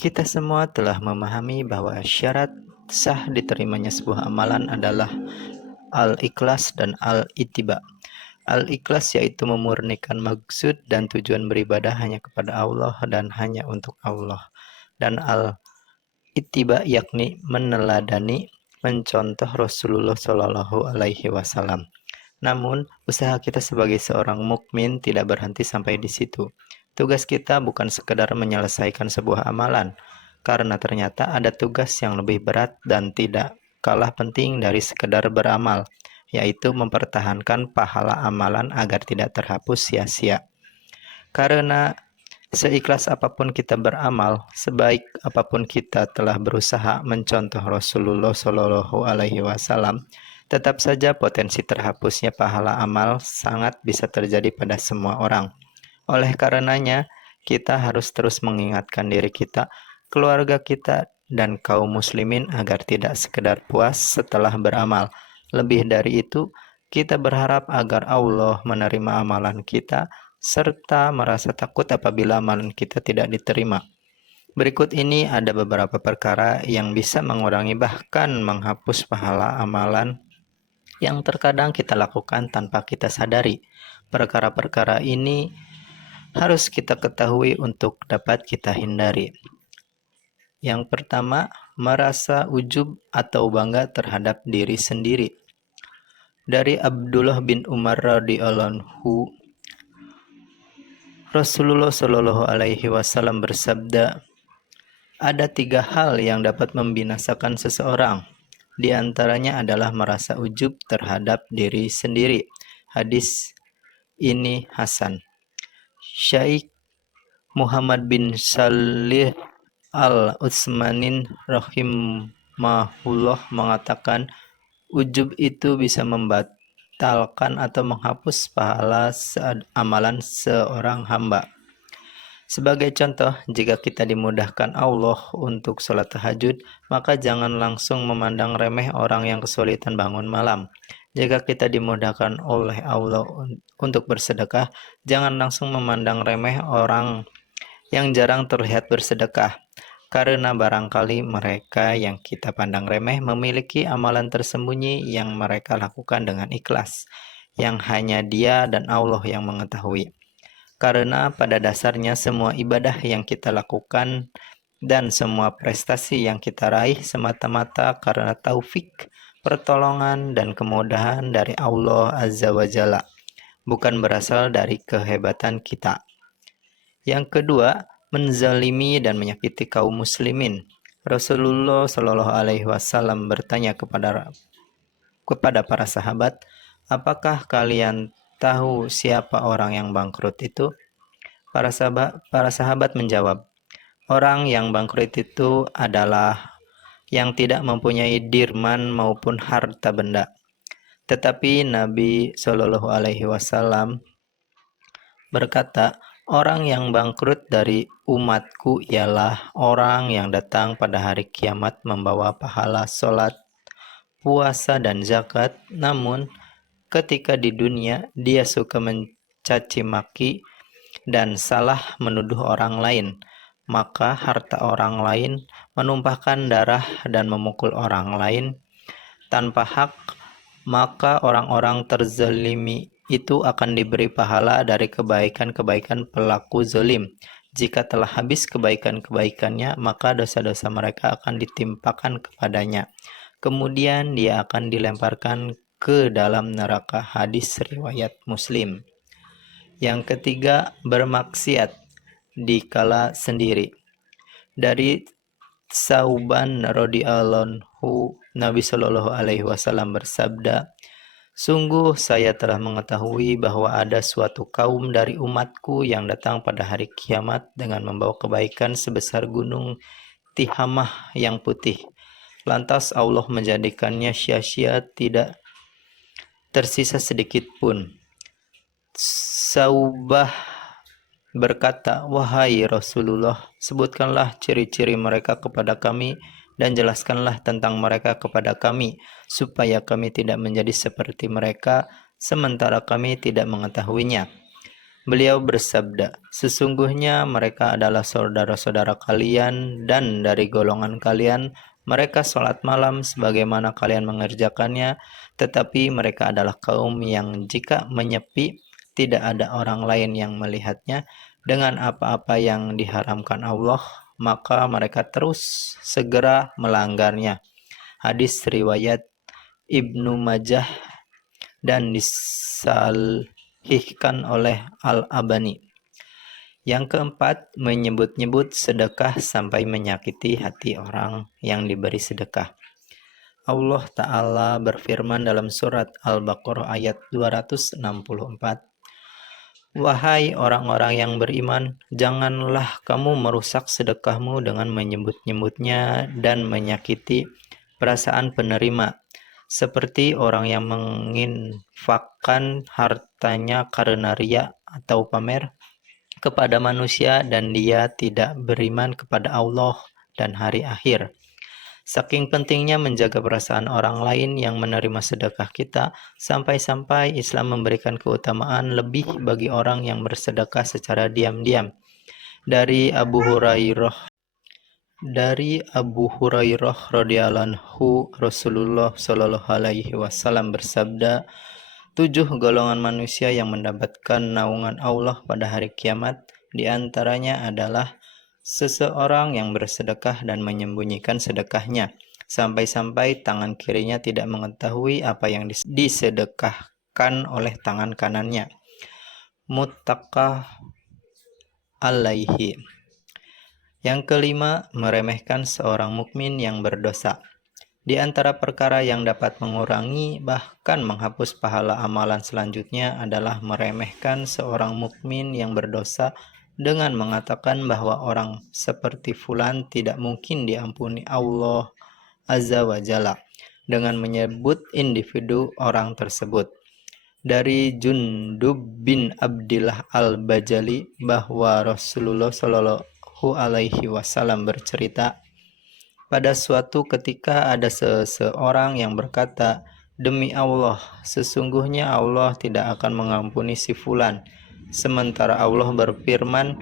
Kita semua telah memahami bahwa syarat sah diterimanya sebuah amalan adalah al-ikhlas dan al-ittiba. Al-ikhlas yaitu memurnikan maksud dan tujuan beribadah hanya kepada Allah dan hanya untuk Allah. Dan al-ittiba yakni meneladani, mencontoh Rasulullah Shallallahu Alaihi Wasallam. Namun, usaha kita sebagai seorang mukmin tidak berhenti sampai di situ. Tugas kita bukan sekedar menyelesaikan sebuah amalan, karena ternyata ada tugas yang lebih berat dan tidak kalah penting dari sekedar beramal, yaitu mempertahankan pahala amalan agar tidak terhapus sia-sia. Karena seikhlas apapun kita beramal, sebaik apapun kita telah berusaha mencontoh Rasulullah Shallallahu Alaihi Wasallam, tetap saja potensi terhapusnya pahala amal sangat bisa terjadi pada semua orang. Oleh karenanya, kita harus terus mengingatkan diri kita, keluarga kita, dan kaum muslimin agar tidak sekedar puas setelah beramal. Lebih dari itu, kita berharap agar Allah menerima amalan kita, serta merasa takut apabila amalan kita tidak diterima. Berikut ini ada beberapa perkara yang bisa mengurangi bahkan menghapus pahala amalan yang terkadang kita lakukan tanpa kita sadari. Perkara-perkara ini harus kita ketahui untuk dapat kita hindari. Yang pertama, merasa ujub atau bangga terhadap diri sendiri. Dari Abdullah bin Umar radhiyallahu anhu, Rasulullah Shallallahu Alaihi Wasallam bersabda, ada 3 hal yang dapat membinasakan seseorang. Di antaranya adalah merasa ujub terhadap diri sendiri. Hadis ini Hasan. Syekh Muhammad bin Salih Al-Utsmanin rahimahullah mengatakan, ujub itu bisa membatalkan atau menghapus pahala amalan seorang hamba. Sebagai contoh, jika kita dimudahkan Allah untuk sholat tahajud, maka jangan langsung memandang remeh orang yang kesulitan bangun malam. Jika kita dimudahkan oleh Allah untuk bersedekah, jangan langsung memandang remeh orang yang jarang terlihat bersedekah. Karena barangkali mereka yang kita pandang remeh memiliki amalan tersembunyi yang mereka lakukan dengan ikhlas, yang hanya Dia dan Allah yang mengetahui. Karena pada dasarnya semua ibadah yang kita lakukan dan semua prestasi yang kita raih semata-mata karena taufik, pertolongan, dan kemudahan dari Allah Azza wa Jalla, bukan berasal dari kehebatan kita. Yang kedua, menzalimi dan menyakiti kaum muslimin. Rasulullah Shallallahu Alaihi Wasallam bertanya kepada para sahabat, apakah kalian tahu siapa orang yang bangkrut itu? Para sahabat menjawab, orang yang bangkrut itu adalah yang tidak mempunyai dirman maupun harta benda. Tetapi Nabi Shallallahu Alaihi Wasallam berkata, orang yang bangkrut dari umatku ialah orang yang datang pada hari kiamat membawa pahala sholat, puasa, dan zakat, namun ketika di dunia dia suka mencaci maki dan salah menuduh orang lain, maka harta orang lain, menumpahkan darah dan memukul orang lain tanpa hak, maka orang-orang terzalimi itu akan diberi pahala dari kebaikan-kebaikan pelaku zalim. Jika telah habis kebaikan-kebaikannya, maka dosa-dosa mereka akan ditimpakan kepadanya. Kemudian dia akan dilemparkan ke dalam neraka. Hadis riwayat Muslim. Yang ketiga, bermaksiat dikala sendiri. Dari Sauban radhiyallahu anhu, Nabi Shallallahu Alaihi Wasallam bersabda, sungguh saya telah mengetahui bahwa ada suatu kaum dari umatku yang datang pada hari kiamat dengan membawa kebaikan sebesar gunung Tihamah yang putih. Lantas Allah menjadikannya sia-sia, tidak tersisa sedikit pun. Saubah berkata, wahai Rasulullah, sebutkanlah ciri-ciri mereka kepada kami dan jelaskanlah tentang mereka kepada kami, supaya kami tidak menjadi seperti mereka, sementara kami tidak mengetahuinya. Beliau bersabda, sesungguhnya mereka adalah saudara-saudara kalian dan dari golongan kalian mereka sholat malam sebagaimana kalian mengerjakannya, tetapi mereka adalah kaum yang jika menyepi tidak ada orang lain yang melihatnya dengan apa-apa yang diharamkan Allah, maka mereka terus segera melanggarnya. Hadis riwayat Ibnu Majah dan disalihkan oleh Al-Albani. Yang keempat, menyebut-nyebut sedekah sampai menyakiti hati orang yang diberi sedekah. Allah Ta'ala berfirman dalam surat Al-Baqarah ayat 264, wahai orang-orang yang beriman, janganlah kamu merusak sedekahmu dengan menyebut-nyebutnya dan menyakiti perasaan penerima, seperti orang yang menginfakkan hartanya karena riya atau pamer kepada manusia dan dia tidak beriman kepada Allah dan hari akhir. Saking pentingnya menjaga perasaan orang lain yang menerima sedekah kita, sampai-sampai Islam memberikan keutamaan lebih bagi orang yang bersedekah secara diam-diam. Dari Abu Hurairah radhiyallahu anhu, Rasulullah shallallahu alaihi wasallam bersabda, 7 golongan manusia yang mendapatkan naungan Allah pada hari kiamat, di antaranya adalah seseorang yang bersedekah dan menyembunyikan sedekahnya, sampai-sampai tangan kirinya tidak mengetahui apa yang disedekahkan oleh tangan kanannya. Muttafaq alaihi. Yang kelima, meremehkan seorang mukmin yang berdosa. Di antara perkara yang dapat mengurangi bahkan menghapus pahala amalan selanjutnya adalah meremehkan seorang mukmin yang berdosa dengan mengatakan bahwa orang seperti fulan tidak mungkin diampuni Allah Azza wa Jalla, dengan menyebut individu orang tersebut. Dari Jundub bin Abdillah al-Bajali bahwa Rasulullah Shallallahu alaihi wasallam bercerita, pada suatu ketika ada seseorang yang berkata, demi Allah, sesungguhnya Allah tidak akan mengampuni si fulan. Sementara Allah berfirman,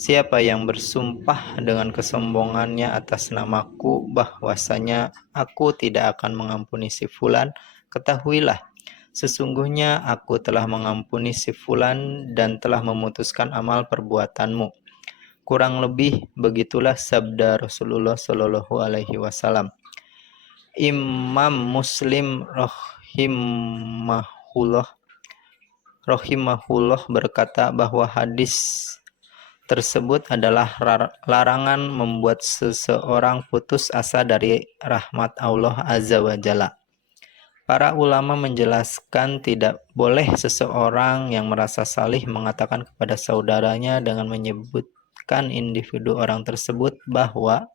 siapa yang bersumpah dengan kesombongannya atas namaku bahwasanya aku tidak akan mengampuni si fulan, ketahuilah, sesungguhnya aku telah mengampuni si fulan dan telah memutuskan amal perbuatanmu. Kurang lebih begitulah sabda Rasulullah Shallallahu alaihi wasallam. Imam Muslim rahimahullah berkata bahwa hadis tersebut adalah larangan membuat seseorang putus asa dari rahmat Allah Azza wa Jalla. Para ulama menjelaskan tidak boleh seseorang yang merasa salih mengatakan kepada saudaranya dengan menyebutkan individu orang tersebut bahwa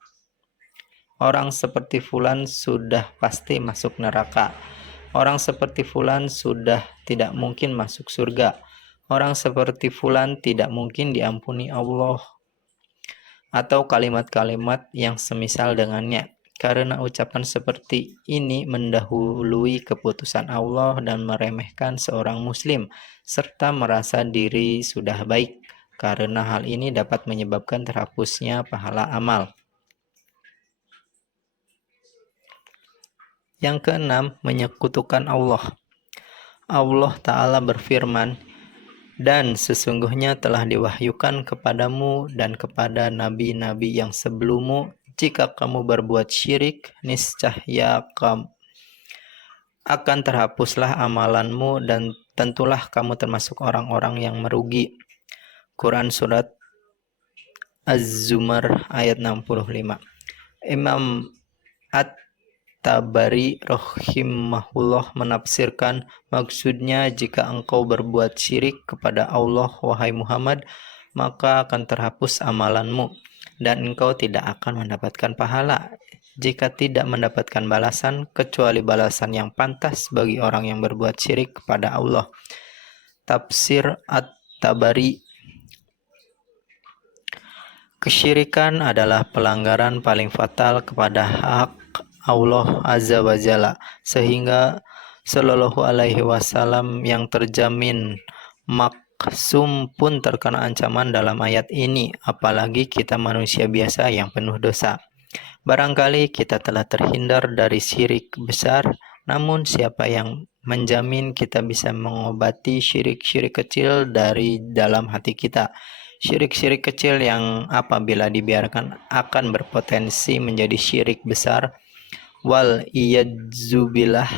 orang seperti fulan sudah pasti masuk neraka. Orang seperti fulan sudah tidak mungkin masuk surga. Orang seperti fulan tidak mungkin diampuni Allah. Atau kalimat-kalimat yang semisal dengannya. Karena ucapan seperti ini mendahului keputusan Allah dan meremehkan seorang muslim, serta merasa diri sudah baik. Karena hal ini dapat menyebabkan terhapusnya pahala amal. Yang keenam, menyekutukan Allah. Allah Ta'ala berfirman, dan sesungguhnya telah diwahyukan kepadamu dan kepada nabi-nabi yang sebelummu, jika kamu berbuat syirik, niscaya kamu akan terhapuslah amalanmu dan tentulah kamu termasuk orang-orang yang merugi. Quran Surat Az-Zumar ayat 65. Imam At-Tabari rahimahullah menafsirkan, maksudnya jika engkau berbuat syirik kepada Allah wahai Muhammad, maka akan terhapus amalanmu dan engkau tidak akan mendapatkan pahala jika tidak mendapatkan balasan kecuali balasan yang pantas bagi orang yang berbuat syirik kepada Allah. Tafsir At-Tabari. Kesyirikan adalah pelanggaran paling fatal kepada hak Allah Azza wa Jalla, sehingga Shallallahu alaihi wasallam yang terjamin maksum pun terkena ancaman dalam ayat ini, apalagi kita manusia biasa yang penuh dosa. Barangkali kita telah terhindar dari syirik besar, namun siapa yang menjamin kita bisa mengobati syirik-syirik kecil dari dalam hati kita? Syirik-syirik kecil yang apabila dibiarkan akan berpotensi menjadi syirik besar. Wal iyadzubillah.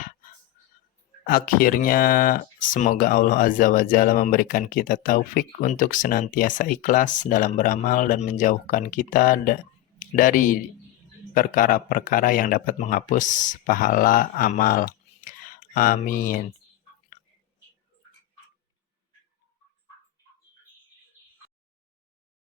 Akhirnya, semoga Allah Azza wa Jalla memberikan kita taufik untuk senantiasa ikhlas dalam beramal dan menjauhkan kita dari perkara-perkara yang dapat menghapus pahala amal. Amin.